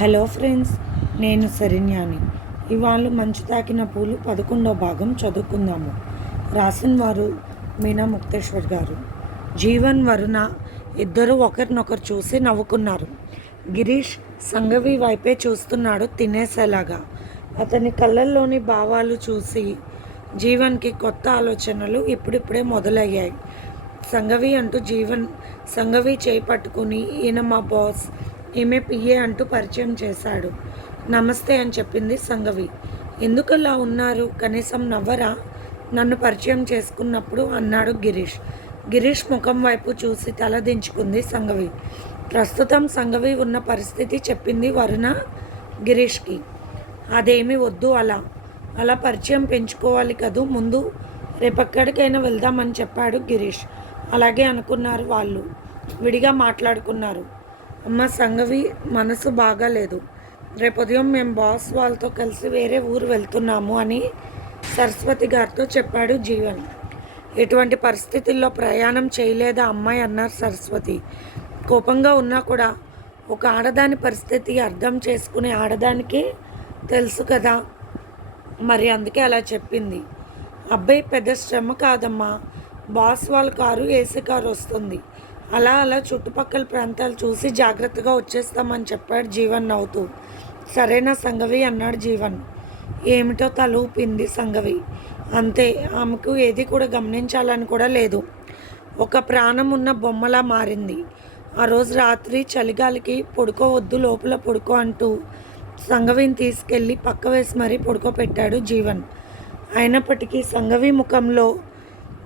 Hello friends నేను సరిన్యాని. ఇవాళ మంచు తాకిన పూలు పదకొండో భాగం చదువుకుందాము. రాసిన వారు మీనా ముక్తేశ్వర్ గారు. జీవన్ వరుణ ఇద్దరు ఒకరినొకరు చూసి నవ్వుకున్నారు. గిరీష్ సంగవి వైపే చూస్తున్నాడు తినేసేలాగా. అతని కళ్ళల్లోని భావాలు చూసి జీవన్కి కొత్త ఆలోచనలు ఇప్పుడిప్పుడే మొదలయ్యాయి. సంగవి అంటూ జీవన్ సంగవి చేపట్టుకుని ఈయన మా బాస్ ఈమె పిఏ అంటూ పరిచయం చేశాడు. నమస్తే అని చెప్పింది సంగవి. ఎందుకలా ఉన్నారు? కనీసం నవ్వరా? నన్ను పరిచయం చేసుకున్నప్పుడు అన్నాడు గిరీష్. గిరీష్ ముఖం వైపు చూసి తల దించుకుంది సంగవి. ప్రస్తుతం సంగవి ఉన్న పరిస్థితి చెప్పింది వరుణ గిరీష్కి. అదేమి వద్దు అలా. అలా పరిచయం పెంచుకోవాలి కదూ ముందు. రేపక్కడికైనా వెళ్దామని చెప్పాడు గిరీష్. అలాగే అనుకున్నారు వాళ్ళు. విడిగా మాట్లాడుకున్నారు. అమ్మ సంగవి మనసు బాగాలేదు. రేపు ఉదయం మేము బాస్ వాళ్ళతో కలిసి వేరే ఊరు వెళ్తున్నాము అని సరస్వతి గారితో చెప్పాడు జీవన్. ఎటువంటి పరిస్థితుల్లో ప్రయాణం చేయలేదా అమ్మాయి అన్నారు సరస్వతి. కోపంగా ఉన్నా కూడా ఒక ఆడదాని పరిస్థితి అర్థం చేసుకునే ఆడదానికి తెలుసు కదా. మరి అందుకే అలా చెప్పింది. అబ్బాయి పెద్ద శ్రమ కాదమ్మా. బాస్ వాళ్ళ కారు ఏసీ కారు వస్తుంది. అలా అలా చుట్టుపక్కల ప్రాంతాలు చూసి జాగ్రత్తగా వచ్చేస్తామని చెప్పాడు జీవన్ నవ్వుతూ. సరేనా సంగవి అన్నాడు జీవన్. ఏమిటో తలూపింది సంగవి. అంతే ఆమెకు ఏది కూడా గమనించాలని కూడా లేదు. ఒక ప్రాణం ఉన్న బొమ్మలా మారింది. ఆ రోజు రాత్రి చలిగాలికి పడుకోవద్దు లోపల పడుకో అంటూ సంగవిని తీసుకెళ్ళి పక్క వేసి మరీ పడుకోబెట్టాడు జీవన్. అయినప్పటికీ సంగవి ముఖంలో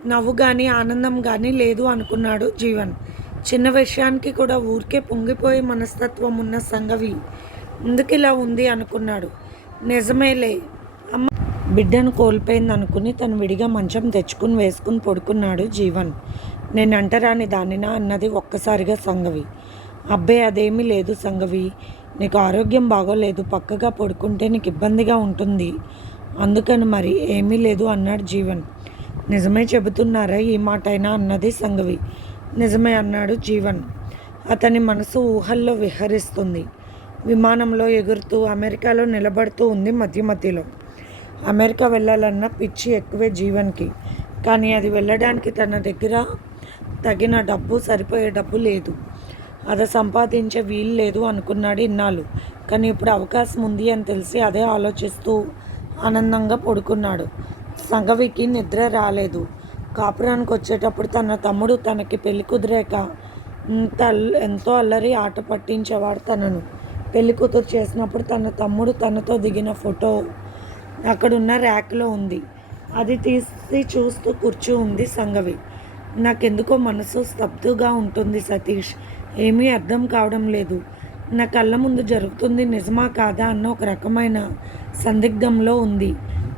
నవ్వు కానీ ఆనందం కానీ లేదు అనుకున్నాడు జీవన్. చిన్న విషయానికి కూడా ఊరికే పొంగిపోయే మనస్తత్వం ఉన్న సంగవి ఎందుకు ఇలా ఉంది అనుకున్నాడు. నిజమేలే. అమ్మ బిడ్డను కోల్పోయింది అనుకుని తను విడిగా మంచం తెచ్చుకుని వేసుకుని పడుకున్నాడు జీవన్. నేను అంటరాని దానినా అన్నది ఒక్కసారిగా సంగవి. అబ్బాయి అదేమీ లేదు సంగవి. నీకు ఆరోగ్యం బాగోలేదు పక్కగా పడుకుంటే నీకు ఇబ్బందిగా ఉంటుంది. అందుకని మరి ఏమీ లేదు అన్నాడు జీవన్. నిజమే చెబుతున్నారా ఈ మాట అయినా అన్నది సంగవి. నిజమే అన్నాడు జీవన్. అతని మనసు ఊహల్లో విహరిస్తుంది. విమానంలో ఎగురుతూ అమెరికాలో నిలబడుతూ ఉంది మధ్య మధ్యలో. అమెరికా వెళ్ళాలన్న పిచ్చి ఎక్కువే జీవన్కి. కానీ అది వెళ్ళడానికి తన దగ్గర తగిన డబ్బు సరిపోయే డబ్బు లేదు. అది సంపాదించే వీలు లేదు అనుకున్నాడు ఇన్నాళ్ళు. కానీ ఇప్పుడు అవకాశం ఉంది అని తెలిసి అదే ఆలోచిస్తూ ఆనందంగా పడుకున్నాడు. సంగవికి నిద్ర రాలేదు. కాపురానికి వచ్చేటప్పుడు తన తమ్ముడు తనకి పెళ్ళి కుదిరాక ఇంత ఎంతో అల్లరి ఆట పట్టించేవాడు తనను. పెళ్ళి కూతురు చేసినప్పుడు తన తమ్ముడు తనతో దిగిన ఫోటో అక్కడున్న ర్యాక్లో ఉంది. అది తీసి చూస్తూ కూర్చో ఉంది సంగవి. నాకెందుకో మనసు స్తబ్దుగా ఉంటుంది సతీష్. ఏమీ అర్థం కావడం లేదు. నా కళ్ళ ముందు జరుగుతుంది నిజమా కాదా అన్న ఒక రకమైన సందిగ్ధంలో ఉంది.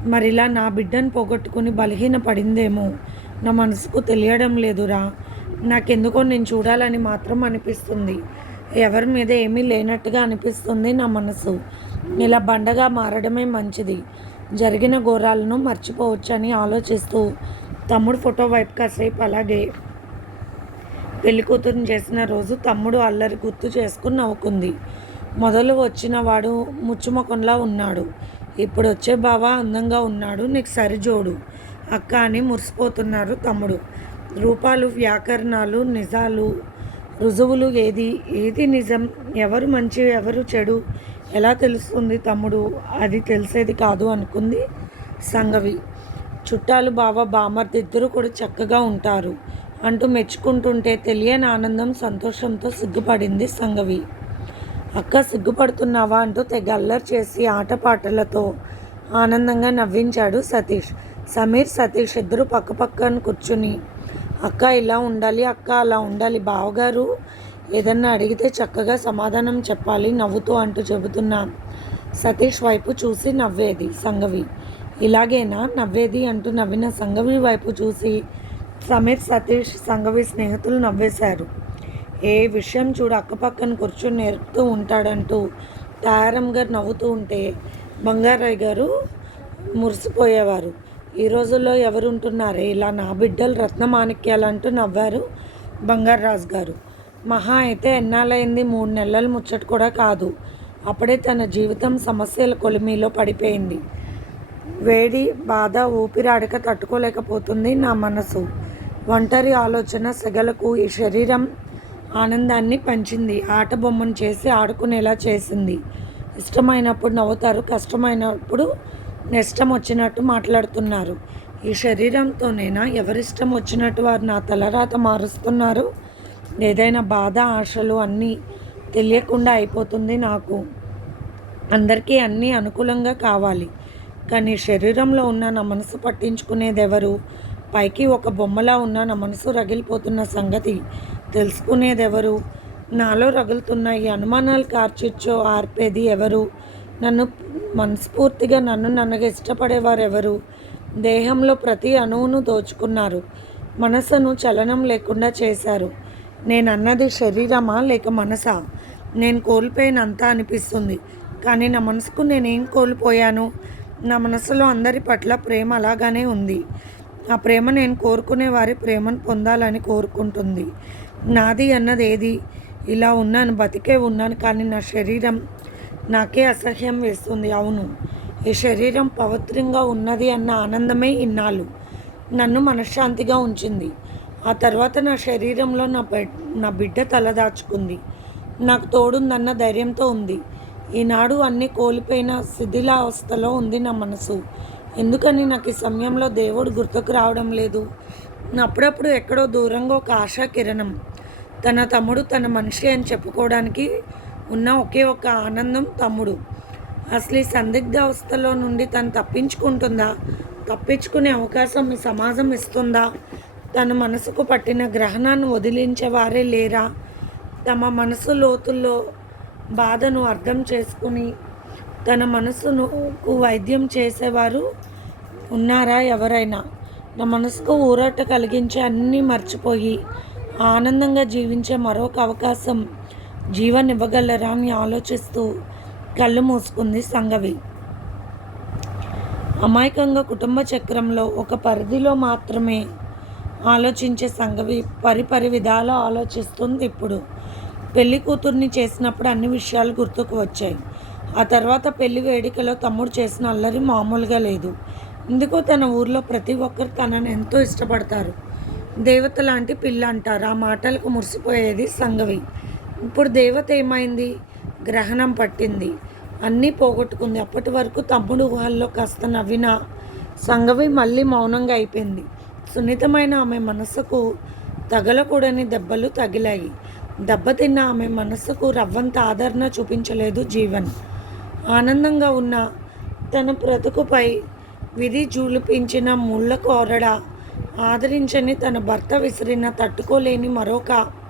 మరిలా నా బిడ్డను పోగొట్టుకుని బలహీన పడిందేమో నా మనసుకు తెలియడం లేదురా నాకెందుకో నేను చూడాలని మాత్రం అనిపిస్తుంది. ఎవరి మీద ఏమీ లేనట్టుగా అనిపిస్తుంది నా మనసు. ఇలా బండగా మారడమే మంచిది. జరిగిన ఘోరాలను మర్చిపోవచ్చని ఆలోచిస్తూ తమ్ముడు ఫోటో వైపు కాసేపు అలాగే పెళ్ళి కూతురుని చేసిన రోజు తమ్ముడు అల్లరి గుర్తు చేసుకుని నవ్వుకుంది. మొదలు వచ్చిన వాడు ముచ్చుముఖంలా ఉన్నాడు. ఇప్పుడు వచ్చే బావ అందంగా ఉన్నాడు. నీకు సరిజోడు అక్క అని మురిసిపోతున్నారు తమ్ముడు. రూపాలు వ్యాకరణాలు నిజాలు రుజువులు ఏది? ఏది నిజం? ఎవరు మంచి ఎవరు చెడు? ఎలా తెలుస్తుంది తమ్ముడు? అది తెలిసేది కాదు అనుకుంది సంగవి. చుట్టాలు బావ బామర్ది ఇద్దరు కూడా చక్కగా ఉంటారు. అంటూ మెచ్చుకుంటుంటే తెలియని ఆనందం సంతోషంతో సిగ్గుపడింది సంగవి. అక్క సిగ్గుపడుతున్నావా? అంటూ తెగ అల్లరి చేసి ఆటపాటలతో ఆనందంగా నవ్వించాడు సతీష్. సమీర్ సతీష్ ఇద్దరు పక్క పక్కన కూర్చుని అక్క ఇలా ఉండాలి అక్క అలా ఉండాలి బావగారు ఏదన్నా అడిగితే చక్కగా సమాధానం చెప్పాలి నవ్వుతూ అంటూ చెబుతున్నా. సతీష్ వైపు చూసి నవ్వేది సంగవి. ఇలాగేనా? నవ్వేది? అంటూ నవ్విన సంగవి వైపు చూసి సమీర్ సతీష్ సంగవి స్నేహితులు నవ్వేశారు. ఏ విషయం చూడు అక్కపక్కన కూర్చొని నేర్పుతూ ఉంటాడంటూ తాయారం గారు నవ్వుతూ ఉంటే బంగారాయ్ గారు మురిసిపోయేవారు. ఈ రోజుల్లో ఎవరు ఉంటున్నారే ఇలా నా బిడ్డలు రత్నమాణిక్యాలంటూ నవ్వారు బంగారరాజు గారు. మహా అయితే ఎన్నాళ్ళైంది మూడు నెలలు ముచ్చట కూడా కాదు. అప్పుడే తన జీవితం సమస్యల కొలిమిలో పడిపోయింది. వేడి బాధ ఊపిరాడక తట్టుకోలేకపోతుంది నా మనసు. ఒంటరి ఆలోచన సెగలకు ఈ శరీరం ఆనందాన్ని పంచింది. ఆట బొమ్మను చేసి ఆడుకునేలా చేసింది. ఇష్టమైనప్పుడు నవ్వుతారు కష్టమైనప్పుడు ఇష్టం వచ్చినట్టు మాట్లాడుతున్నారు. ఈ శరీరంతోనైనా ఎవరిష్టం వచ్చినట్టు వారు నా తలరాత మారుస్తున్నారు? ఏదైనా బాధ ఆశలు అన్నీ తెలియకుండా అయిపోతుంది నాకు. అందరికీ అన్నీ అనుకూలంగా కావాలి. కానీ శరీరంలో ఉన్న నా మనసు పట్టించుకునేది ఎవరు పైకి ఒక బొమ్మలా ఉన్న నా మనసు రగిలిపోతున్న సంగతి తెలుసుకునేది ఎవరు నాలో రగులుతున్న ఈ అనుమానాలు కార్చిచ్చో ఆర్పేది ఎవరు? నన్ను మనస్ఫూర్తిగా నన్ను నన్నగా ఇష్టపడేవారు ఎవరు దేహంలో ప్రతి అణువును దోచుకున్నారు. మనసును చలనం లేకుండా చేశారు. నేను అన్నది శరీరమా లేక మనసా? నేను కోల్పోయినంత అనిపిస్తుంది. కానీ నా మనసుకు నేనేం కోల్పోయాను? నా మనసులో అందరి పట్ల ప్రేమ అలాగానే ఉంది. ఆ ప్రేమ నేను కోరుకునే వారి ప్రేమను పొందాలని కోరుకుంటుంది. నాది అన్నది ఏది? ఇలా ఉన్నాను బతికే ఉన్నాను కానీ నా శరీరం నాకే అసహ్యం వేస్తుంది అవును. ఈ శరీరం పవిత్రంగా ఉన్నది అన్న ఆనందమే ఇన్నాళ్ళు. నన్ను మనశ్శాంతిగా ఉంచింది. ఆ తర్వాత నా శరీరంలో నా నా బిడ్డ తలదాచుకుంది నాకు తోడుందన్న ధైర్యంతో ఉంది. ఈనాడు అన్నీ కోల్పోయిన శిథిలావస్థలో ఉంది నా మనసు. ఎందుకని నాకు ఈ సమయంలో దేవుడు గుర్తుకు రావడం లేదు? అప్పుడప్పుడు ఎక్కడో దూరంగా ఒక ఆశా కిరణం. తన తమ్ముడు తన మనిషి అని చెప్పుకోవడానికి ఉన్న ఒకే ఒక ఆనందం తమ్ముడు. అసలు ఈ సందిగ్ధ అవస్థలో నుండి తను తప్పించుకుంటుందా? తప్పించుకునే అవకాశం ఈ సమాజం ఇస్తుందా? తన మనసుకు పట్టిన గ్రహణాన్ని వదిలించే వారే లేరా? తమ మనసు లోతుల్లో బాధను అర్థం చేసుకుని తన మనసును వైద్యం చేసేవారు ఉన్నారా ఎవరైనా? నా మనసుకు ఊరట కలిగించే అన్నీ మర్చిపోయి ఆనందంగా జీవించే మరొక అవకాశం జీవన్ ఇవ్వగలరా అని ఆలోచిస్తూ కళ్ళు మూసుకుంది సంగవి. అమాయకంగా కుటుంబ చక్రంలో ఒక పరిధిలో మాత్రమే ఆలోచించే సంగవి పరిపరి విధాలు ఆలోచిస్తుంది ఇప్పుడు. పెళ్ళి కూతుర్ని చేసినప్పుడు అన్ని విషయాలు గుర్తుకు వచ్చాయి. ఆ తర్వాత పెళ్ళి వేడుకలో తమ్ముడు చేసిన అల్లరి మామూలుగా లేదు. ఎందుకో తన ఊర్లో ప్రతి ఒక్కరు తనని ఎంతో ఇష్టపడతారు. దేవత లాంటి పిల్ల అంటారు ఆ మాటలకు మురిసిపోయేది సంగవి. ఇప్పుడు దేవత ఏమైంది? గ్రహణం పట్టింది. అన్నీ పోగొట్టుకుంది. అప్పటి వరకు తమ్ముడు ఊహల్లో కాస్త నవ్విన సంగవి మళ్ళీ మౌనంగా అయిపోయింది. సున్నితమైన ఆమె మనసుకు తగలకూడని దెబ్బలు తగిలాయి. దెబ్బతిన్న ఆమె మనసుకు రవ్వంత ఆదరణ చూపించలేదు జీవన్. ఆనందంగా ఉన్న తన బ్రతుకుపై విధి జూలిపించిన ముళ్ళ కోరడ ఆదరించని తన భర్త విసిరిన తట్టుకోలేని మరొక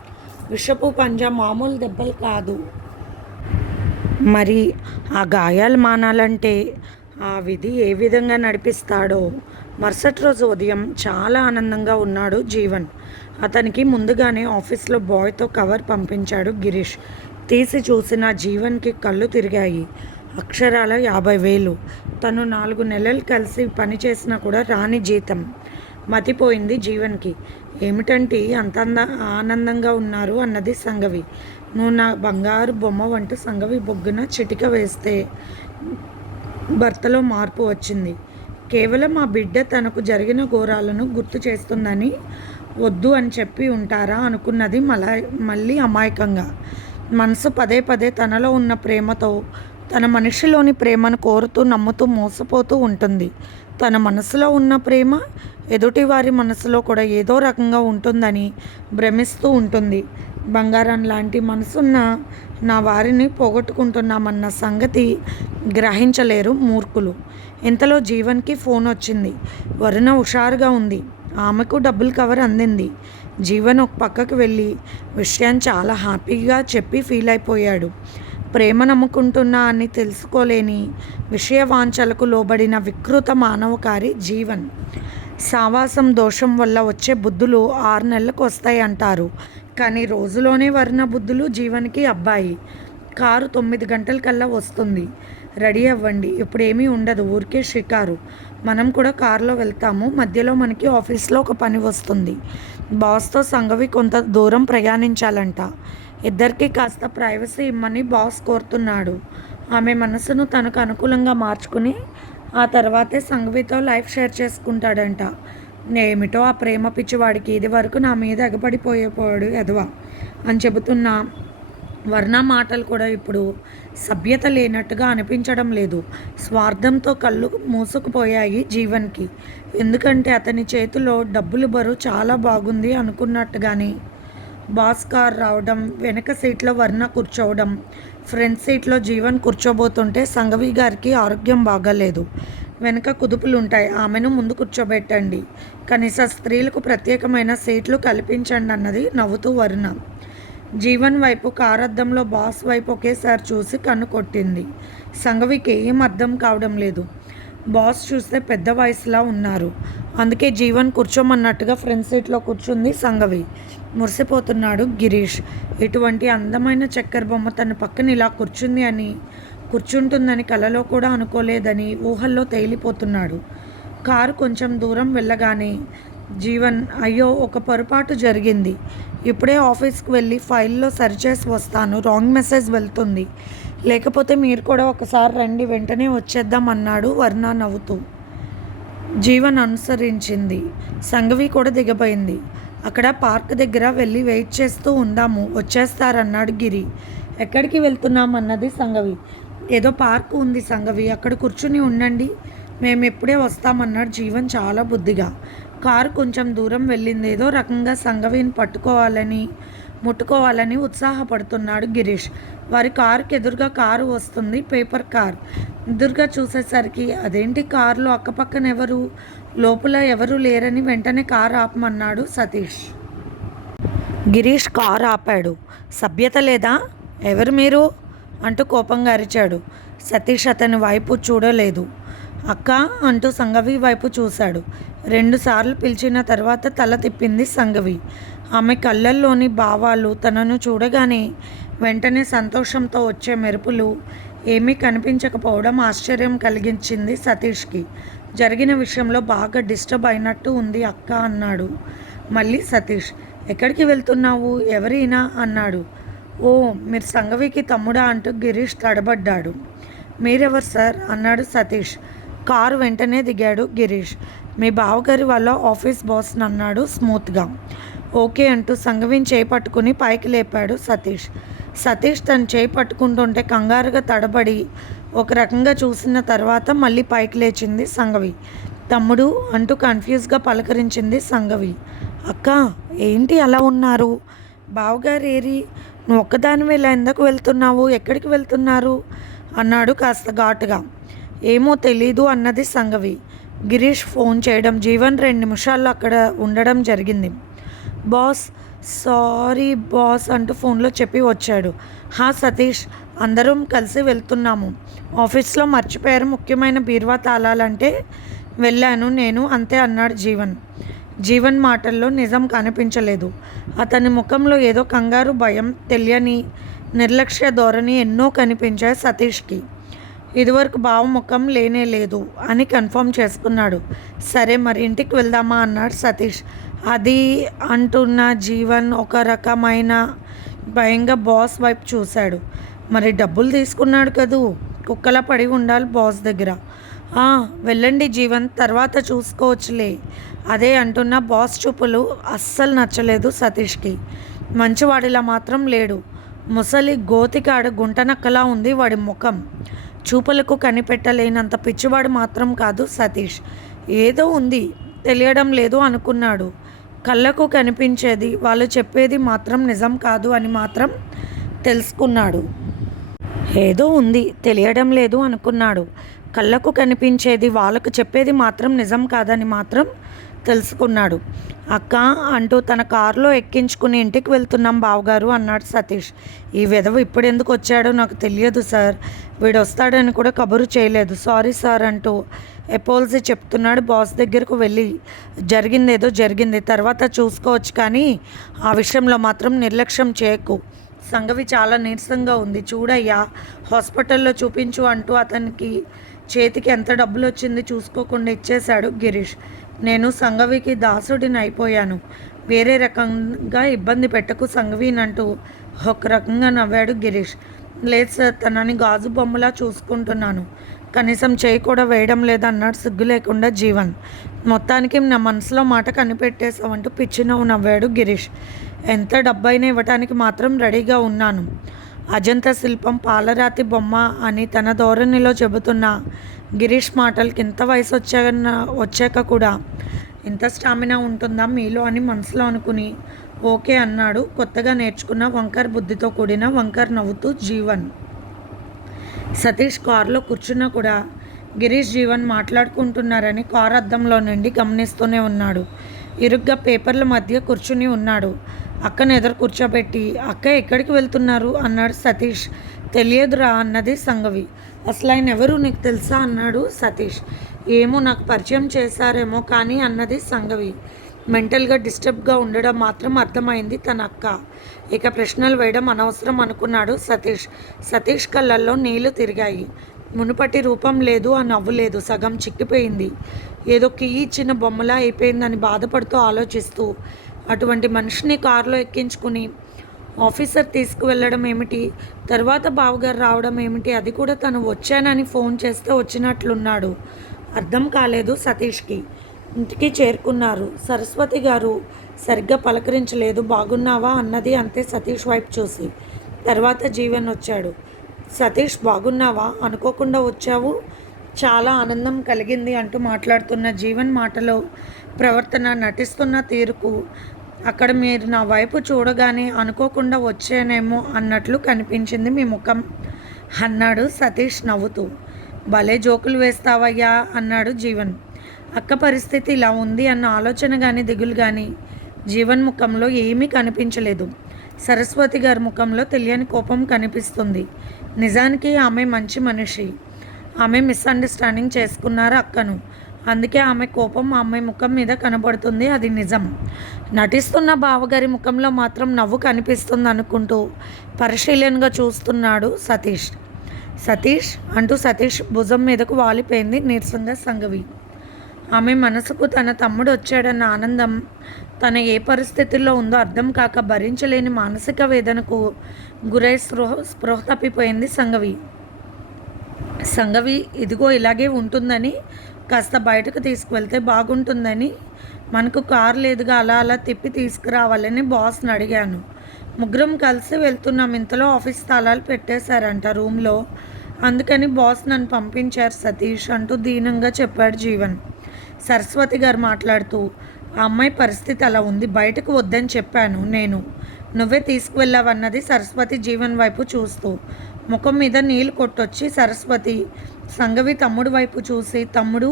విషపు పంజా మామూలు దెబ్బలు కాదు. మరి ఆ గాయాలు మానాలంటే ఆ విధి ఏ విధంగా నడిపిస్తాడో? మరుసటి రోజు ఉదయం చాలా ఆనందంగా ఉన్నాడు జీవన్. అతనికి ముందుగానే ఆఫీస్లో బాయ్తో కవర్ పంపించాడు గిరీష్. తీసి చూసిన జీవన్కి కళ్ళు తిరిగాయి. అక్షరాల యాభై వేలు. తను నాలుగు నెలలు కలిసి పని చేసినా కూడా రాని జీతం. మతిపోయింది జీవన్కి. ఏమిటంటే అంత ఆనందంగా ఉన్నారు అన్నది సంగవి. నువ్వు నా బంగారు బొమ్మ వంటి సంగవి బొగ్గున చిటిక వేస్తే భర్తలో మార్పు వచ్చింది. కేవలం ఆ బిడ్డ తనకు జరిగిన ఘోరాలను గుర్తు చేస్తుందని వద్దు అని చెప్పి ఉంటారా అనుకున్నది మల మళ్ళీ అమాయకంగా. మనసు పదే పదే తనలో ఉన్న ప్రేమతో తన మనిషిలోని ప్రేమను కోరుతూ నమ్ముతూ మోసపోతూ ఉంటుంది. తన మనసులో ఉన్న ప్రేమ ఎదుటివారి మనసులో కూడా ఏదో రకంగా ఉంటుందని భ్రమిస్తూ ఉంటుంది. బంగారం లాంటి మనసున్న నా వారిని పోగొట్టుకుంటున్నామన్న సంగతి గ్రహించలేరు మూర్ఖులు. ఇంతలో జీవన్కి ఫోన్ వచ్చింది. వరుణ హుషారుగా ఉంది. ఆమెకు డబ్బులు కవర్ అందింది. జీవన్ ఒక పక్కకు వెళ్ళి విషయం చాలా హ్యాపీగా చెప్పి ఫీల్ అయిపోయాడు. ప్రేమ నమ్ముకుంటున్నా అని తెలుసుకోలేని విషయ వాంఛలకు లోబడిన వికృత మానవకారి జీవన్. సావాసం దోషం వల్ల వచ్చే బుద్ధులు ఆరు నెలలకు వస్తాయి అంటారు. కానీ రోజులోనే వరిన బుద్ధులు జీవన్కి అబ్బాయి. కారు తొమ్మిది గంటల కల్లా వస్తుంది. రెడీ అవ్వండి. ఇప్పుడు ఏమీ ఉండదు. ఊరికే షికారు. మనం కూడా కారులో వెళ్తాము. మధ్యలో మనకి ఆఫీస్లో ఒక పని వస్తుంది. బాస్తో సంగవి కొంత దూరం ప్రయాణించాలంట. ఇద్దరికి కాస్త ప్రైవసీ ఇమ్మని బాస్ కోరుతున్నాడు. ఆమె మనసును తనకు అనుకూలంగా మార్చుకుని ఆ తర్వాతే సంఘవితో లైఫ్ షేర్ చేసుకుంటాడంట. ఏమిటో ఆ ప్రేమ పిచ్చివాడికి. ఇది వరకు నా మీద ఎగబడిపోయేపోయాడు ఎదవా అని చెబుతున్న వర్ణ మాటలు కూడా ఇప్పుడు సభ్యత లేనట్టుగా అనిపించడం లేదు. స్వార్థంతో కళ్ళు మూసుకుపోయాయి జీవన్కి. ఎందుకంటే అతని చేతిలో డబ్బులు బరువు చాలా బాగుంది అనుకున్నట్టుగాని. బాస్ కార్ రావడం వెనక సీట్లో వర్ణ కూర్చోవడం ఫ్రంట్ సీట్లో జీవన్ కూర్చోబోతుంటే సంఘవి గారికి ఆరోగ్యం బాగాలేదు. వెనక కుదుపులు ఉంటాయి ఆమెను ముందు కూర్చోబెట్టండి. కనీస స్త్రీలకు ప్రత్యేకమైన సీట్లు కల్పించండి అన్నది నవ్వుతూ వరుణ. జీవన్ వైపు కారద్దంలో బాస్ వైపు ఒకేసారి చూసి కన్ను కొట్టింది. సంఘవికి ఏం అర్థం కావడం లేదు. బాస్ చూస్తే పెద్ద వయసులా ఉన్నారు. అందుకే జీవన్ కూర్చోమన్నట్టుగా ఫ్రంట్ సీట్లో కూర్చుంది సంగవి. మురిసిపోతున్నాడు గిరీష్. ఇటువంటి అందమైన చక్కెర బొమ్మ తన పక్కన ఇలా కూర్చుంది అని కూర్చుంటుందని కలలో కూడా అనుకోలేదని ఊహల్లో తేలిపోతున్నాడు. కారు కొంచెం దూరం వెళ్ళగానే జీవన్ అయ్యో ఒక పొరపాటు జరిగింది. ఇప్పుడే ఆఫీస్కి వెళ్ళి ఫైల్లో సరిచేసి వస్తాను. రాంగ్ మెసేజ్ వెళ్తుంది. లేకపోతే మీరు కూడా ఒకసారి రండి వెంటనే వచ్చేద్దాం అన్నాడు వర్ణ నవ్వుతూ. జీవన్ అనుసరించింది. సంఘవి కూడా దిగబోయింది. అక్కడ పార్క్ దగ్గర వెళ్ళి వెయిట్ చేస్తూ ఉందాము వచ్చేస్తారన్నాడు గిరి. ఎక్కడికి వెళ్తున్నాం అన్నది సంఘవి. ఏదో పార్క్ ఉంది సంఘవి అక్కడ కూర్చుని ఉండండి. మేము ఎప్పుడే వస్తామన్నాడు జీవన్ చాలా బుద్ధిగా. కారు కొంచెం దూరం వెళ్ళింది ఏదో రకంగా సంఘవిని పట్టుకోవాలని ముట్టుకోవాలని ఉత్సాహపడుతున్నాడు గిరీష్. వారి కారుకి ఎదురుగా కారు వస్తుంది పేపర్ కార్. ఎదురుగా చూసేసరికి అదేంటి కారులో అక్కపక్కన ఎవరు? లోపల ఎవరు లేరని వెంటనే కారు ఆపమన్నాడు సతీష్. గిరీష్ కారు ఆపాడు. సభ్యత లేదా? ఎవరు మీరు అంటూ కోపంగా అరిచాడు. సతీష్ అతని వైపు చూడలేదు. అక్క అంటూ సంగవి వైపు చూశాడు. రెండుసార్లు పిలిచిన తర్వాత తల తిప్పింది సంగవి. ఆమె కళ్ళల్లోని భావాలు తనను చూడగానే వెంటనే సంతోషంతో వచ్చే మెరుపులు ఏమీ కనిపించకపోవడం ఆశ్చర్యం కలిగించింది సతీష్కి. జరిగిన విషయంలో బాగా డిస్టర్బ్ అయినట్టు ఉంది అక్క అన్నాడు. మళ్ళీ సతీష్ ఎక్కడికి వెళ్తున్నావు? ఎవరైనా? అన్నాడు. ఓ మీరు సంగవికి తమ్ముడా? అంటూ గిరీష్ తడబడ్డాడు. మీరెవరు సార్? అన్నాడు సతీష్. కారు వెంటనే దిగాడు గిరీష్. మీ బావగారి వాళ్ళ ఆఫీస్ బాస్ అన్నాడు స్మూత్గా. ఓకే అంటూ సంగవిని చేయి పట్టుకుని పైకి లేపాడు సతీష్. సతీష్ తను చేయి పట్టుకుంటుంటే కంగారుగా తడబడి ఒక రకంగా చూసిన తర్వాత మళ్ళీ పైకి లేచింది సంగవి తమ్ముడు అంటూ కన్ఫ్యూజ్గా పలకరించింది సంగవి అక్క ఏంటి అలా ఉన్నారు? బావగారు ఏరి నువ్వు ఒక్కదానివి ఇలా ఎందుకు వెళ్తున్నావు? ఎక్కడికి వెళ్తున్నారు? అన్నాడు కాస్త ఘాటుగా. ఏమో తెలీదు అన్నది సంగవి గిరీష్ ఫోన్ చేయడం జీవన్ రెండు నిమిషాల్లో అక్కడ ఉండడం జరిగింది. బాస్ సారీ బాస్ అంటూ ఫోన్లో చెప్పి వచ్చాడు. హా సతీష్ అందరం కలిసి వెళ్తున్నాము. ఆఫీస్లో మర్చిపోయారు ముఖ్యమైన బీరువా తాళాలంటే వెళ్ళాను నేను అంతే అన్నాడు జీవన్. జీవన్ మాటల్లో నిజం కనిపించలేదు. అతని ముఖంలో ఏదో కంగారు భయం తెలియని నిర్లక్ష్య ధోరణి ఎన్నో కనిపించాయి సతీష్కి. ఇదివరకు బావ ముఖం లేనే లేదు అని కన్ఫర్మ్ చేసుకున్నాడు. సరే మరి ఇంటికి వెళ్దామా అన్నాడు సతీష్. అది అంటున్న జీవన్ ఒక రకమైన భయంగా బాస్ వైపు చూశాడు. మరి డబ్బులు తీసుకున్నాడు కదూ? కుక్కలా పడి ఉండాలి బాస్ దగ్గర. వెళ్ళండి జీవన్ తర్వాత చూసుకోవచ్చులే. అదే అంటున్న బాస్ చూపులు అస్సలు నచ్చలేదు సతీష్కి. మంచివాడిలా మాత్రం లేడు. ముసలి గోతికాడ గుంటనక్కలా ఉంది వాడి ముఖం. చూపులకు కనిపెట్టలేనంత పిచ్చివాడు మాత్రం కాదు సతీష్. ఏదో ఉంది తెలియడం లేదు అనుకున్నాడు. కళ్ళకు కనిపించేది వాళ్ళు చెప్పేది మాత్రం నిజం కాదు అని మాత్రం తెలుసుకున్నాడు. ఏదో ఉంది తెలియడం లేదు అనుకున్నాడు. కళ్ళకు కనిపించేది వాళ్ళకు చెప్పేది మాత్రం నిజం కాదని మాత్రం తెలుసుకున్నాడు. అక్క అంటూ తన కారులో ఎక్కించుకుని ఇంటికి వెళ్తున్నాం బావగారు అన్నాడు సతీష్. ఈ విధవ ఇప్పుడు ఎందుకు వచ్చాడో నాకు తెలియదు సార్. వీడు వస్తాడని కూడా కబురు చేయలేదు. సారీ సార్ అంటూ ఎపోల్సి చెప్తున్నాడు. బాస్ దగ్గరకు వెళ్ళి జరిగిందేదో జరిగింది. తర్వాత చూసుకోవచ్చు కానీ ఆ విషయంలో మాత్రం నిర్లక్ష్యం చేయకు. సంగవి చాలా నీరసంగా ఉంది. చూడయ్యా హాస్పిటల్లో చూపించు అంటూ అతనికి చేతికి ఎంత డబ్బులు వచ్చింది చూసుకోకుండా ఇచ్చేశాడు గిరీష్. నేను సంగవికి దాసుడిని అయిపోయాను వేరే రకంగా ఇబ్బంది పెట్టకు సంఘవినంటూ ఒక రకంగా నవ్వాడు గిరీష్. లేదు సార్ తనని గాజు బొమ్మలా చూసుకుంటున్నాను. కనీసం చేయి కూడా వేయడం లేదన్నాడు సిగ్గు లేకుండా జీవన్. మొత్తానికి నా మనసులో మాట కనిపెట్టేశావంటూ పిచ్చి నవ్వు నవ్వాడు గిరీష్. ఎంత డబ్బైనా ఇవ్వటానికి మాత్రం రెడీగా ఉన్నాను. అజంతా శిల్పం పాలరాతి బొమ్మ అని తన ధోరణిలో చెబుతున్న. గిరీష్ మాటలకి ఇంత వయసు వచ్చాక వచ్చాక కూడా ఇంత స్టామినా ఉంటుందా మీలో అని మనసులో అనుకుని ఓకే అన్నాడు. కొత్తగా నేర్చుకున్న వంకర్ బుద్ధితో కూడిన వంకర్ నవ్వుతూ జీవన్. సతీష్ కారులో కూర్చున్నా కూడా గిరీష్ జీవన్ మాట్లాడుకుంటున్నారని కారు అద్దంలో నుండి గమనిస్తూనే ఉన్నాడు. ఇరుగ్గా పేపర్ల మధ్య కూర్చుని ఉన్నాడు. అక్కను ఎదురు కూర్చోబెట్టి అక్క ఎక్కడికి వెళ్తున్నారు? అన్నాడు సతీష్. తెలియదురా అన్నది సంగవి. అసలు ఆయన ఎవరు నీకు తెలుసా అన్నాడు సతీష్. ఏమో నాకు పరిచయం చేశారేమో కానీ అన్నది సంగవి. మెంటల్గా డిస్టర్బ్గా ఉండడం మాత్రం అర్థమైంది తన అక్క. ఇక ప్రశ్నలు వేయడం అనవసరం అనుకున్నాడు సతీష్. సతీష్ కళ్ళల్లో నీళ్ళు తిరిగాయి. మునుపటి రూపం లేదు ఆ నవ్వు లేదు. సగం చిక్కిపోయింది. ఏదో కియ్యి ఇచ్చిన బొమ్మలా అయిపోయిందని బాధపడుతూ ఆలోచిస్తూ అటువంటి మనిషిని కారులో ఎక్కించుకుని ఆఫీసర్ తీసుకువెళ్ళడం ఏమిటి? తర్వాత బావగారు రావడం ఏమిటి? అది కూడా తను వచ్చానని ఫోన్ చేస్తే వచ్చినట్లున్నాడు. అర్థం కాలేదు సతీష్కి. ఇంటికి చేరుకున్నారు. సరస్వతి గారు సరిగ్గా పలకరించలేదు. బాగున్నావా అన్నది అంతే సతీష్ వైపు చూసి. తర్వాత జీవన్ వచ్చాడు. సతీష్ బాగున్నావా? అనుకోకుండా వచ్చావు? చాలా ఆనందం కలిగింది అంటూ మాట్లాడుతున్న జీవన్ మాటలో ప్రవర్తన నటిస్తున్న తీరుకు అక్కడ మీరు నా వైపు చూడగానే అనుకోకుండా వచ్చానేమో అన్నట్లు కనిపించింది మీ ముఖం. అన్నాడు సతీష్ నవ్వుతూ. భలే జోకులు వేస్తావయ్యా అన్నాడు జీవన్. అక్క పరిస్థితి ఇలా ఉంది అన్న ఆలోచన కానీ దిగులు కానీ జీవన్ ముఖంలో ఏమీ కనిపించలేదు. సరస్వతి గారి ముఖంలో తెలియని కోపం కనిపిస్తుంది. నిజానికి ఆమె మంచి మనిషి. ఆమె మిస్అండర్స్టాండింగ్ చేసుకున్నారు అక్కను. అందుకే ఆమె కోపం ఆమె ముఖం మీద కనబడుతుంది అది నిజం. నటిస్తున్న బావగారి ముఖంలో మాత్రం నవ్వు కనిపిస్తుంది అనుకుంటూ పరిశీలనగా చూస్తున్నాడు సతీష్. సతీష్ అంటూ సతీష్ భుజం మీదకు వాలిపోయింది నీరసంగా సంగవి. ఆమె మనసుకు తన తమ్ముడు వచ్చాడన్న ఆనందం తన ఏ పరిస్థితుల్లో ఉందో అర్థం కాక భరించలేని మానసిక వేదనకు గురై స్పృహ స్పృహ తప్పిపోయింది సంగవి. సంగవి ఇదిగో ఇలాగే ఉంటుందని కాస్త బయటకు తీసుకువెళ్తే బాగుంటుందని. మనకు కారు లేదుగా అలా అలా తిప్పి తీసుకురావాలని బాస్ని అడిగాను. ముగ్గురం కలిసి వెళ్తున్నాం. ఇంతలో ఆఫీస్ స్థలాలు పెట్టేశారంట రూమ్లో. అందుకని బాస్ నన్ను పంపించారు సతీష్ అంటూ దీనంగా చెప్పాడు జీవన్. సరస్వతి గారు మాట్లాడుతూ ఆ అమ్మాయి పరిస్థితి అలా ఉంది. బయటకు వద్దని చెప్పాను నేను. నువ్వే తీసుకువెళ్ళావన్నది సరస్వతి జీవన్ వైపు చూస్తూ ముఖం మీద నీళ్ళు కొట్టొచ్చి సరస్వతి సంగవి తమ్ముడు వైపు చూసి తమ్ముడు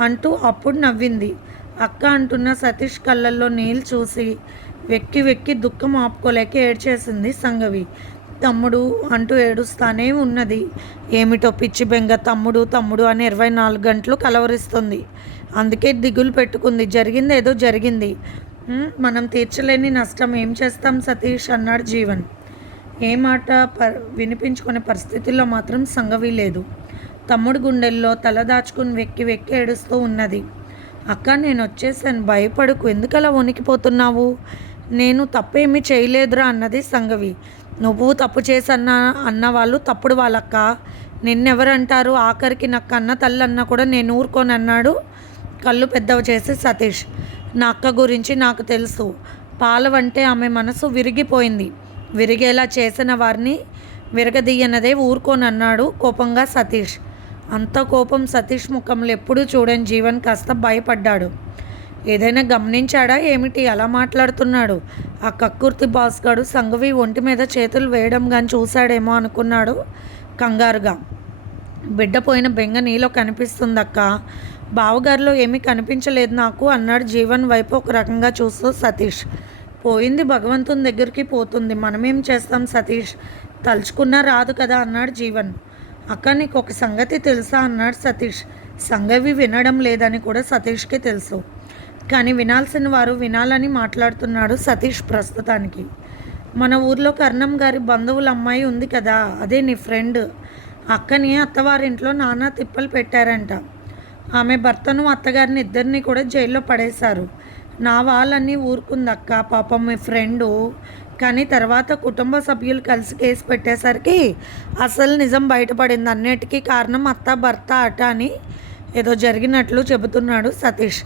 అంటూ అప్పుడు నవ్వింది. అక్క అంటున్న సతీష్ కళ్ళల్లో నీళ్ళు చూసి వెక్కి వెక్కి దుఃఖం ఆపుకోలేక ఏడ్చేసింది సంగవి. తమ్ముడు అంటూ ఏడుస్తానే ఉన్నది. ఏమిటో పిచ్చి బెంగ తమ్ముడు తమ్ముడు అని ఇరవై నాలుగు గంటలు కలవరిస్తుంది. అందుకే దిగులు పెట్టుకుంది. జరిగింది ఏదో జరిగింది. మనం తీర్చలేని నష్టం. ఏం చేస్తాం సతీష్? అన్నాడు జీవన్. ఏ మాట ప వినిపించుకునే పరిస్థితుల్లో మాత్రం సంగవి లేదు. తమ్ముడు గుండెల్లో తల దాచుకుని వెక్కి వెక్కి ఏడుస్తూ ఉన్నది. అక్క నేను వచ్చేసాను. భయపడకు. ఎందుకలా వణికిపోతున్నావు? నేను తప్పేమీ చేయలేదురా అన్నది సంగవి. నువ్వు తప్పు చేసన్న అన్న వాళ్ళు తప్పుడు వాళ్ళక్క. నిన్నెవరంటారు? ఆఖరికి నాకు అన్న తల్లి అన్న కూడా నేను ఊరుకొని అన్నాడు కళ్ళు పెద్దవి చేసి సతీష్. నా అక్క గురించి నాకు తెలుసు. పాలవంటే ఆమె మనసు విరిగిపోయింది. విరిగేలా చేసిన వారిని విరగదీయనదే ఊరుకోనన్నాడు కోపంగా సతీష్. అంత కోపం సతీష్ ముఖంలో ఎప్పుడూ చూడని జీవన్ కాస్త భయపడ్డాడు. ఏదైనా గమనించాడా ఏమిటి? అలా మాట్లాడుతున్నాడు. ఆ కక్కుర్తి బాస్గాడు సంఘవి ఒంటి మీద చేతులు వేయడం కానీ చూశాడేమో అనుకున్నాడు కంగారుగా. బిడ్డ పోయిన బెంగ నీలో కనిపిస్తుందక్క. బావగారిలో ఏమీ కనిపించలేదు నాకు అన్నాడు జీవన్ వైపు ఒక రకంగా చూస్తూ సతీష్. పోయింది భగవంతుని దగ్గరికి పోతుంది. మనమేం చేస్తాం సతీష్? తలుచుకున్నా రాదు కదా అన్నాడు జీవన్. అక్క నీకు ఒక సంగతి తెలుసా అన్నాడు సతీష్. సంగవి వినడం లేదని కూడా సతీష్కి తెలుసు. కానీ వినాల్సిన వారు వినాలని మాట్లాడుతున్నాడు సతీష్ ప్రస్తుతానికి. మన ఊర్లో కర్ణం గారి బంధువుల అమ్మాయి ఉంది కదా అదే నీ ఫ్రెండ్. అక్కని అత్తవారింట్లో నానా తిప్పలు పెట్టారంట. ఆమె భర్తను అత్తగారిని ఇద్దరిని కూడా జైల్లో పడేశారు. నా వాళ్ళని ఊరుకుంది అక్క పాపం మీ ఫ్రెండు. కానీ తర్వాత కుటుంబ సభ్యులు కలిసి కేసు పెట్టేసరికి అసలు నిజం బయటపడింది. అన్నిటికీ కారణం అత్త భర్త అట అని ఏదో జరిగినట్లు చెబుతున్నాడు సతీష్.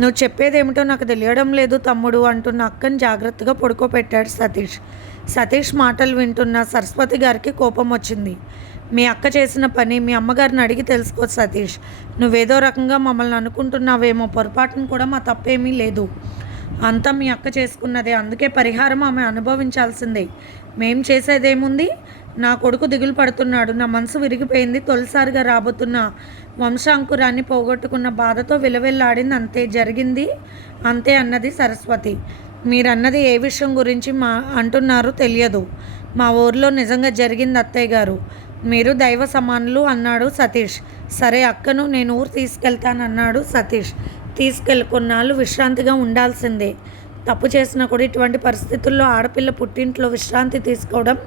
నువ్వు చెప్పేదేమిటో నాకు తెలియడం లేదు తమ్ముడు అంటున్న అక్కని జాగ్రత్తగా పడుకోబెట్టాడు సతీష్. సతీష్ మాటలు వింటున్న సరస్వతి గారికి కోపం వచ్చింది. మీ అక్క చేసిన పని మీ అమ్మగారిని అడిగి తెలుసుకో సతీష్. నువ్వేదో రకంగా మమ్మల్ని అనుకుంటున్నావేమో పొరపాటును కూడా మా తప్పేమీ లేదు. అంతా మీ అక్క చేసుకున్నదే. అందుకే పరిహారం ఆమె అనుభవించాల్సిందే. మేం చేసేదేముంది? నా కొడుకు దిగులు పడుతున్నాడు. నా మనసు విరిగిపోయింది. తొలిసారిగా రాబోతున్న వంశాంకురాన్ని పోగొట్టుకున్న బాధతో విలవెల్లాడింది. అంతే జరిగింది. అంతే అన్నది సరస్వతి. మీరన్నది ఏ విషయం గురించి మా అంటున్నారో తెలియదు. మా ఊర్లో నిజంగా జరిగింది అత్తయ్య గారు. మీరు దైవ సమానులు అన్నాడు సతీష్. సరే అక్కను నేను ఊరు తీసుకెళ్తానన్నాడు సతీష్. తీసుకెళ్ళి కొన్నాళ్ళు విశ్రాంతిగా ఉండాల్సిందే. తప్పు చేసినా కూడా ఇటువంటి పరిస్థితుల్లో ఆడపిల్ల పుట్టింట్లో విశ్రాంతి తీసుకోవడం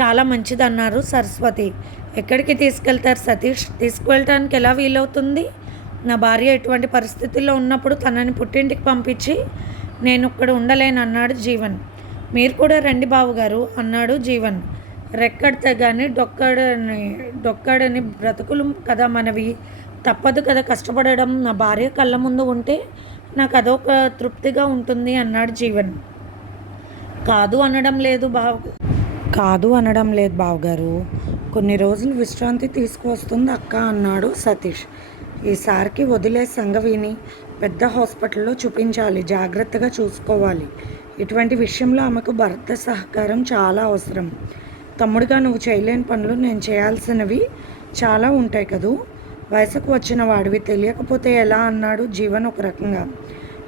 చాలా మంచిదన్నారు సరస్వతి. ఎక్కడికి తీసుకెళ్తారు సతీష్? తీసుకువెళ్ళటానికి ఎలా వీలవుతుంది? నా భార్య ఎటువంటి పరిస్థితుల్లో ఉన్నప్పుడు తనని పుట్టింటికి పంపించి నేను ఇక్కడ ఉండలేను అన్నాడు జీవన్. మీరు కూడా రండి బావుగారు అన్నాడు జీవన్. రెక్కడితే కానీ డొక్కడని డొక్కడని బ్రతుకులు కదా మనవి. తప్పదు కదా కష్టపడడం. నా భార్య కళ్ళ ముందు ఉంటే నాకు అదొక తృప్తిగా ఉంటుంది అన్నాడు జీవన్. కాదు అనడం లేదు బావ కాదు అనడం లేదు బావగారు. కొన్ని రోజులు విశ్రాంతి తీసుకువస్తుంది అక్క అన్నాడు సతీష్. ఈసారికి వదిలే సంగవిని పెద్ద హాస్పిటల్లో చూపించాలి జాగ్రత్తగా చూసుకోవాలి. ఇటువంటి విషయంలో ఆమెకు భర్త సహకారం చాలా అవసరం. తమ్ముడిగా నువ్వు చేయలేని పనులు నేను చేయాల్సినవి చాలా ఉంటాయి కదూ? వయసుకు వచ్చిన వాడివి. తెలియకపోతే ఎలా అన్నాడు? జీవన్ ఒక రకంగా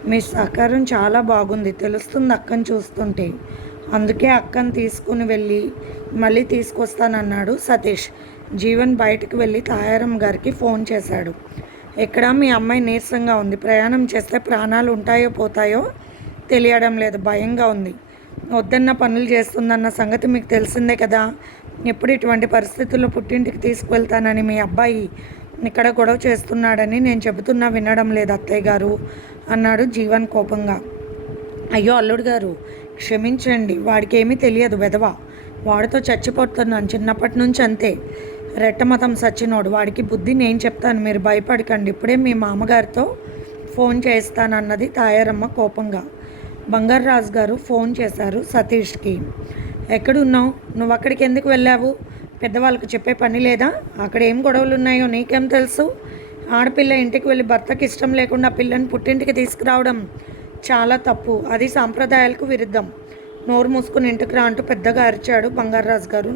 మీ సహకారం చాలా బాగుంది. తెలుస్తుంది అక్కని చూస్తుంటే. అందుకే అక్కను తీసుకుని వెళ్ళి మళ్ళీ తీసుకొస్తానన్నాడు సతీష్. జీవన్ బయటకు వెళ్ళి తాయారం గారికి ఫోన్ చేశాడు. ఇక్కడ మీ అమ్మాయి నీరసంగా ఉంది. ప్రయాణం చేస్తే ప్రాణాలు ఉంటాయో పోతాయో తెలియడం లేదు. భయంగా ఉంది. వద్దన్న పనులు చేస్తుందన్న సంగతి మీకు తెలిసిందే కదా. ఎప్పుడు ఇటువంటి పరిస్థితుల్లో పుట్టింటికి తీసుకువెళ్తానని మీ అబ్బాయి ఇక్కడ గొడవ చేస్తున్నాడని నేను చెబుతున్నా వినడం లేదు అత్తయ్య గారు అన్నాడు జీవన్ కోపంగా. అయ్యో అల్లుడు గారు క్షమించండి వాడికి ఏమీ తెలియదు వెధవ. వాడితో చచ్చిపోతున్నాను చిన్నప్పటి నుంచి అంతే. రెట్టమతం సచ్చినోడు వాడికి బుద్ధి నేను చెప్తాను మీరు భయపడకండి ఇప్పుడే మీ మామగారితో ఫోన్ చేస్తానన్నది తాయారమ్మ కోపంగా. బంగారరాజు గారు ఫోన్ చేశారు సతీష్కి. ఎక్కడున్నావు? నువ్వు అక్కడికి ఎందుకు వెళ్ళావు? పెద్దవాళ్ళకు చెప్పే పని లేదా? అక్కడ ఏం గొడవలు ఉన్నాయో నీకేం తెలుసు? ఆడపిల్ల ఇంటికి వెళ్ళి భర్తకి ఇష్టం లేకుండా పిల్లని పుట్టింటికి తీసుకురావడం చాలా తప్పు. అది సాంప్రదాయాలకు విరుద్ధం. నోరు మూసుకుని ఇంటికి రా అంటూ పెద్దగా అరిచాడు బంగారరాజు గారు.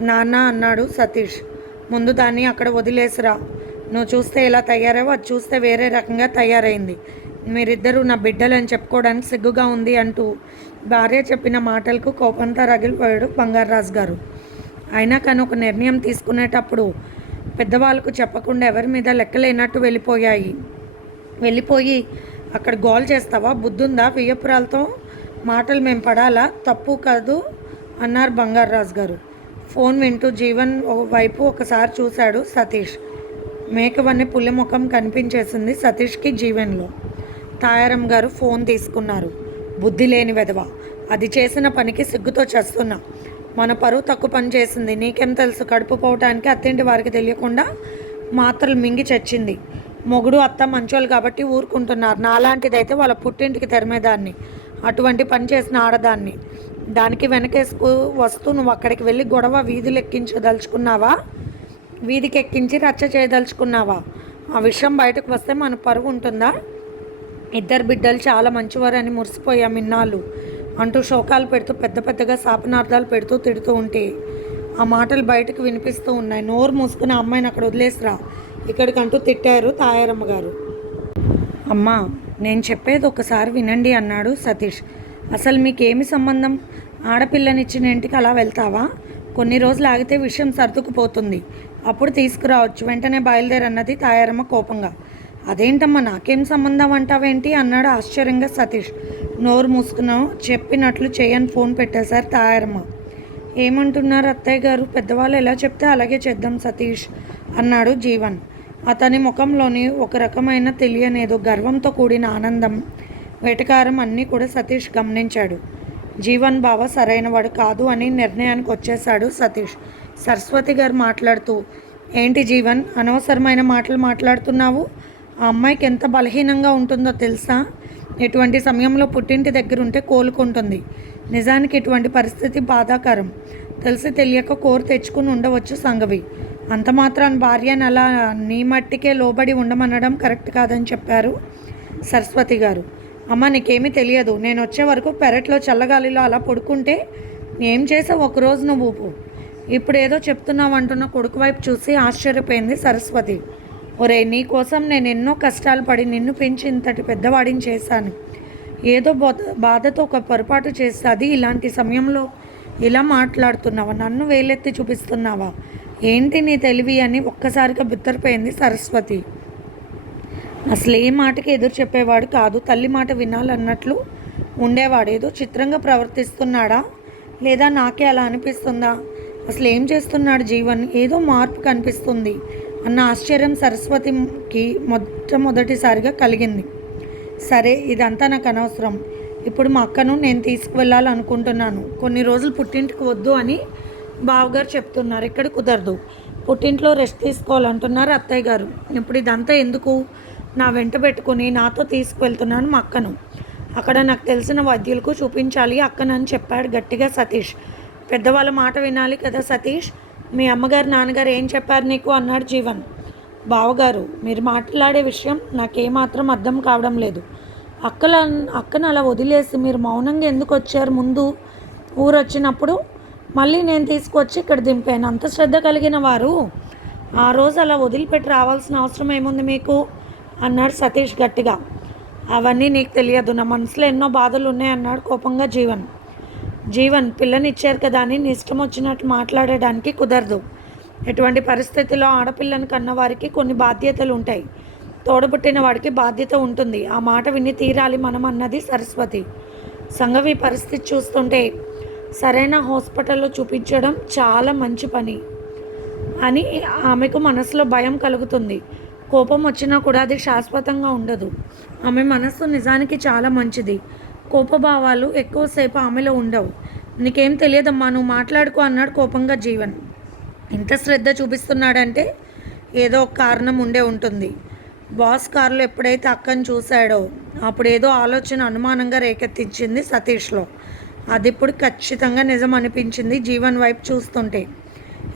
నాన్న అన్నాడు సతీష్ ముందు దాన్ని అక్కడ వదిలేసిరా. నువ్వు చూస్తే ఎలా తయారావో అది చూస్తే వేరే రకంగా తయారైంది. మీరిద్దరూ నా బిడ్డలని చెప్పుకోవడానికి సిగ్గుగా ఉంది అంటూ భార్య చెప్పిన మాటలకు కోపంతో రగిలిపోయాడు బంగారరాజు గారు. అయినా కానీ ఒక నిర్ణయం తీసుకునేటప్పుడు పెద్దవాళ్ళకు చెప్పకుండా ఎవరి మీద లెక్కలేనట్టు వెళ్ళిపోయాయి. వెళ్ళిపోయి అక్కడ గోల్ చేస్తావా? బుద్ధుందా వియ్యపురాలతో? మాటలు మేము పడాలా? తప్పు కాదు అన్నారు బంగారరాజు గారు. ఫోన్ వింటూ జీవన్ వైపు ఒకసారి చూశాడు సతీష్. మేకవన్నీ పులి ముఖం కనిపించేసింది సతీష్కి జీవన్లో. తాయారం గారు ఫోన్ తీసుకున్నారు. బుద్ధి లేని వెధవ అది చేసిన పనికి సిగ్గుతో చేస్తున్నా. మన పరువు తక్కువ పని చేసింది. నీకేం తెలుసు? కడుపు పోవటానికి అత్తింటి వారికి తెలియకుండా మాత్రలు మింగి చచ్చింది. మొగుడు అత్త మంచోళ్ళు కాబట్టి ఊరుకుంటున్నారు. నాలాంటిదైతే వాళ్ళ పుట్టింటికి తెరమేదాన్ని. అటువంటి పని చేసిన ఆడదాన్ని. దానికి వెనకేసుకు వస్తూ నువ్వు అక్కడికి వెళ్ళి గొడవ వీధులు ఎక్కించదలుచుకున్నావా వీధికి ఎక్కించి రచ్చ చేయదలుచుకున్నావా? ఆ విషయం బయటకు వస్తే మన పరువు ఉంటుందా? ఇద్దరు బిడ్డలు చాలా మంచివారని మురిసిపోయాం ఇన్నాళ్ళు. అంటూ శోకాలు పెడుతూ పెద్ద పెద్దగా శాపనార్థాలు పెడుతూ తిడుతూ ఉంటే ఆ మాటలు బయటకు వినిపిస్తూ ఉన్నాయి. నోరు మూసుకుని అమ్మాయిని అక్కడ వదిలేసిరా? ఇక్కడికంటూ తిట్టారు తాయారమ్మ గారు. అమ్మా నేను చెప్పేది ఒకసారి వినండి అన్నాడు సతీష్. అసలు మీకేమి సంబంధం? ఆడపిల్లనిచ్చిన ఇంటికి అలా వెళ్తావా? కొన్ని రోజులు ఆగితే విషయం సర్దుకుపోతుంది. అప్పుడు తీసుకురావచ్చు. వెంటనే బయలుదేరన్నది తాయారమ్మ కోపంగా. అదేంటమ్మా నాకేం సంబంధం అంటావేంటి? అన్నాడు ఆశ్చర్యంగా సతీష్. నోరు మూసుకున్నావు. చెప్పినట్లు చేయని ఫోన్ పెట్టేశారు తాయారమ్మ ఏమంటున్నారు అత్తయ్య గారు? పెద్దవాళ్ళు ఎలా చెప్తే అలాగే చేద్దాం సతీష్ అన్నాడు జీవన్. అతని ముఖంలోని ఒక రకమైన తెలియనేదో గర్వంతో కూడిన ఆనందం వెటకారం అన్నీ కూడా సతీష్ గమనించాడు. జీవన్ బావ సరైనవాడు కాదు అని నిర్ణయానికి వచ్చేశాడు సతీష్. సరస్వతి గారు మాట్లాడుతూ ఏంటి జీవన్ అనవసరమైన మాటలు మాట్లాడుతున్నావు? ఆ అమ్మాయికి ఎంత బలహీనంగా ఉంటుందో తెలుసా? ఇటువంటి సమయంలో పుట్టింటి దగ్గర ఉంటే కోలుకుంటుంది. నిజానికి ఇటువంటి పరిస్థితి బాధాకరం. తెలిసి తెలియక కోరు తెచ్చుకుని ఉండవచ్చు సంగవి. అంత మాత్రాన్ని భార్యను అలా నీ మట్టికే లోబడి ఉండమనడం కరెక్ట్ కాదని చెప్పారు సరస్వతి గారు. అమ్మ నీకేమీ తెలియదు. నేను వచ్చే వరకు పెరట్లో చల్లగాలిలో అలా పడుకుంటే ఏం చేసావు ఒకరోజు నువ్వు? ఇప్పుడు ఏదో చెప్తున్నావు అంటున్న కొడుకు వైపు చూసి ఆశ్చర్యపోయింది సరస్వతి. ఒరే నీకోసం నేను ఎన్నో కష్టాలు పడి నిన్ను పెంచి ఇంతటి పెద్దవాడిని చేశాను. ఏదో బాధతో ఒక పొరపాటు చేస్తే అది ఇలాంటి సమయంలో. ఇలా మాట్లాడుతున్నావా? నన్ను వేలెత్తి చూపిస్తున్నావా? ఏంటి నీ తెలివి అని ఒక్కసారిగా బిత్తరిపోయింది సరస్వతి. అసలు ఏ మాటకి ఎదురు చెప్పేవాడు కాదు. తల్లి మాట వినాలన్నట్లు ఉండేవాడు. ఏదో చిత్రంగా ప్రవర్తిస్తున్నాడా? లేదా నాకే అలా అనిపిస్తుందా? అసలు ఏం చేస్తున్నాడు జీవన్? ఏదో మార్పు కనిపిస్తుంది. అన్న ఆశ్చర్యం సరస్వతికి మొట్టమొదటిసారిగా కలిగింది. సరే ఇదంతా నాకు అనవసరం. ఇప్పుడు మా అక్కను నేను తీసుకువెళ్ళాలనుకుంటున్నాను. కొన్ని రోజులు పుట్టింటికి వద్దు అని బావగారు చెప్తున్నారు. ఇక్కడ కుదరదు. పుట్టింట్లో రెస్ట్ తీసుకోవాలంటున్నారు అత్తయ్య గారు. ఇప్పుడు ఇదంతా ఎందుకు? నా వెంట పెట్టుకుని నాతో తీసుకువెళ్తున్నాను మా అక్కను. అక్కడ నాకు తెలిసిన వైద్యులకు చూపించాలి అక్కనని చెప్పాడు గట్టిగా సతీష్. పెద్దవాళ్ళ మాట వినాలి కదా సతీష్? మీ అమ్మగారు నాన్నగారు ఏం చెప్పారు నీకు? అన్నాడు జీవన్. బావగారు మీరు మాట్లాడే విషయం నాకేమాత్రం అర్థం కావడం లేదు. అక్కల అక్కను అలా వదిలేసి మీరు మౌనంగా ఎందుకు వచ్చారు? ముందు ఊరు వచ్చినప్పుడు మళ్ళీ నేను తీసుకొచ్చి ఇక్కడ దింపాను. అంత శ్రద్ధ కలిగిన వారు ఆ రోజు అలా వదిలిపెట్టి రావాల్సిన అవసరం ఏముంది మీకు? అన్నాడు సతీష్ గట్టిగా. అవన్నీ నీకు తెలియదు. నా మనసులో ఎన్నో బాధలు ఉన్నాయన్నాడు కోపంగా జీవన్. జీవన్ పిల్లనిచ్చారు కదా అని నీ ఇష్టం వచ్చినట్టు మాట్లాడడానికి కుదరదు. ఎటువంటి పరిస్థితిలో ఆడపిల్లని కన్న వారికి కొన్ని బాధ్యతలు ఉంటాయి తోడబుట్టిన వాడికి బాధ్యత ఉంటుంది. ఆ మాట విని తీరాలి మనం అన్నది సరస్వతి. సంగవి పరిస్థితి చూస్తుంటే సరైన హాస్పిటల్లో చూపించడం చాలా మంచి పని అని ఆమెకు మనసులో భయం కలుగుతుంది. కోపం వచ్చినా కూడా అది శాశ్వతంగా ఉండదు. ఆమె మనస్సు నిజానికి చాలా మంచిది. కోపభావాలు ఎక్కువసేపు ఆమెలో ఉండవు. నీకేం తెలియదమ్మా నువ్వు మాట్లాడుకో అన్నాడు కోపంగా జీవన్. ఇంత శ్రద్ధ చూపిస్తున్నాడంటే ఏదో ఒక కారణం ఉండే ఉంటుంది. బాస్ కారులో ఎప్పుడైతే అక్కని చూశాడో అప్పుడు ఏదో ఆలోచన అనుమానంగా రేకెత్తించింది సతీష్లో. అది ఇప్పుడు ఖచ్చితంగా నిజం అనిపించింది జీవన్ వైపు చూస్తుంటే.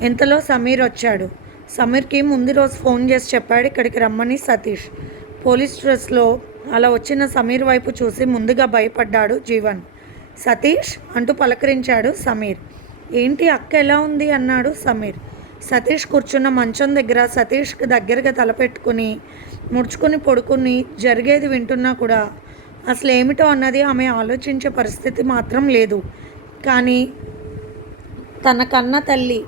ఇంతలో సమీర్ వచ్చాడు? సమీర్కి ముందు రోజు ఫోన్ చేసి చెప్పాడు ఇక్కడికి రమ్మని సతీష్. పోలీస్ డ్రెస్లో అలా వచ్చిన సమీర్ వైపు చూసి ముందుగా భయపడ్డాడు జీవన్. సతీష్ అంటూ పలకరించాడు సమీర్. ఏంటి అక్క ఎలా ఉంది? అన్నాడు సమీర్. సతీష్ కూర్చున్న మంచం దగ్గర సతీష్కి దగ్గరగా తలపెట్టుకుని ముడుచుకుని పడుకుని జరిగేది వింటున్నా కూడా అసలు ఏమిటో అన్నది ఆమె ఆలోచించే పరిస్థితి మాత్రం లేదు. కానీ తన కన్న తల్లి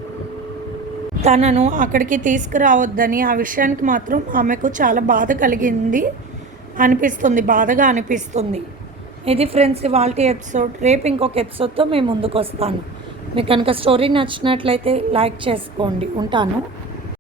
తనను అక్కడికి తీసుకురావద్దని ఆ విషయానికి మాత్రం ఆమెకు చాలా బాధ కలిగింది. అనిపిస్తుంది బాధగా అనిపిస్తుంది. ఇది ఫ్రెండ్స్ ఇవాళ ఎపిసోడ్. రేపు ఇంకొక ఎపిసోడ్తో మేము ముందుకు వస్తాను. మీకు కనుక స్టోరీ నచ్చినట్లయితే లైక్ చేసుకోండి. ఉంటాను.